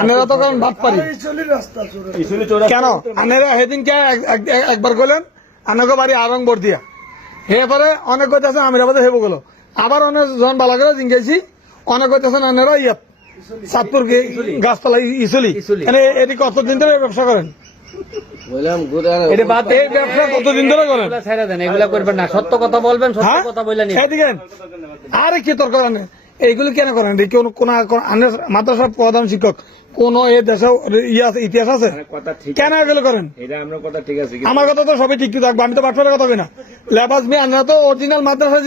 আপনারা তো কারণ ভাত পারি কেন আপনারা সেদিনকে একবার গেলেন আপনাকে বাড়ি আরং বর দিয়া এরপরে অনেক কথা আমির আবাদে হেবো গেল আবার অনেক যখন বালা করে জিজ্ঞাসি অনেক কথা আপনারা ইয়াত চাঁদপুর গাছতলা ইসলি এটি কতদিন ধরে ব্যবসা করেন ব্যবসা কতদিন ধরে করেন এগুলা করবেন না, সত্য কথা বলবেন, সত্য কথা বললেন। আরে কি তর্ক এইগুলি কেন করেন? কোন মাদ্রাসার প্রধান শিক্ষক কোন এ দেশে ইতিহাস আছে কেন এগুলো করেন? আমার কথা তো সবই ঠিক থাকবে, আমি তো বাটফারের কথা কই না। লেবাস মি আমরা তো অরিজিনাল মাদ্রাসা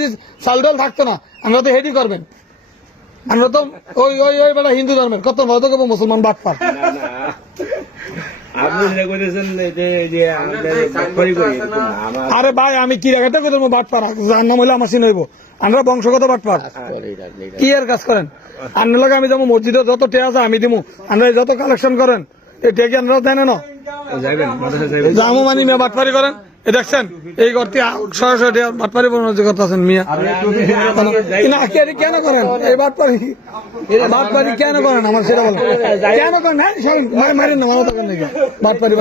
চালডাল থাকতো না, আমরা তো হেডি করবেন। আমরা তো ওই ওই ওই বেটা হিন্দু ধর্মের কত মুসলমান বাটফার। আরে ভাই আমি কি রেখাতে করবো বাটপার যার নাম হইলে আমার চিন হইব। আমরা বংশগত বাটপার কি এর কাজ করেন? আপনার লাগে আমি যেমন মসজিদে যত টে আছে আমি দিমু, আমরা যত কালেকশন করেন এই টে কি আপনারা দেন না যাবো মানে মিয়া বাটপারি করেন। দেখছেন এই ঘরটি 600 বাটপারি করতেছেন মিয়া কেন করেন? এই বাটপারি বাটপারি কেন করেন আমার সেটা বলেন কেন করেন? মারেন না মাথা করেন নাকি বাটপারি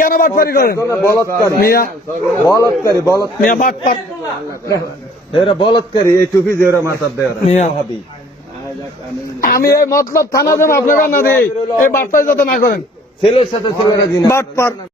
কেন বাটপারি করেন? বলৎকারী এই টুপি যে ওরা মাথার দেয় আমি এই মতলব থানা যেন আপনাকে না দিই এই বাটপারি যাতে না করেন ছেলের সাথে ছেলেরা বাটপার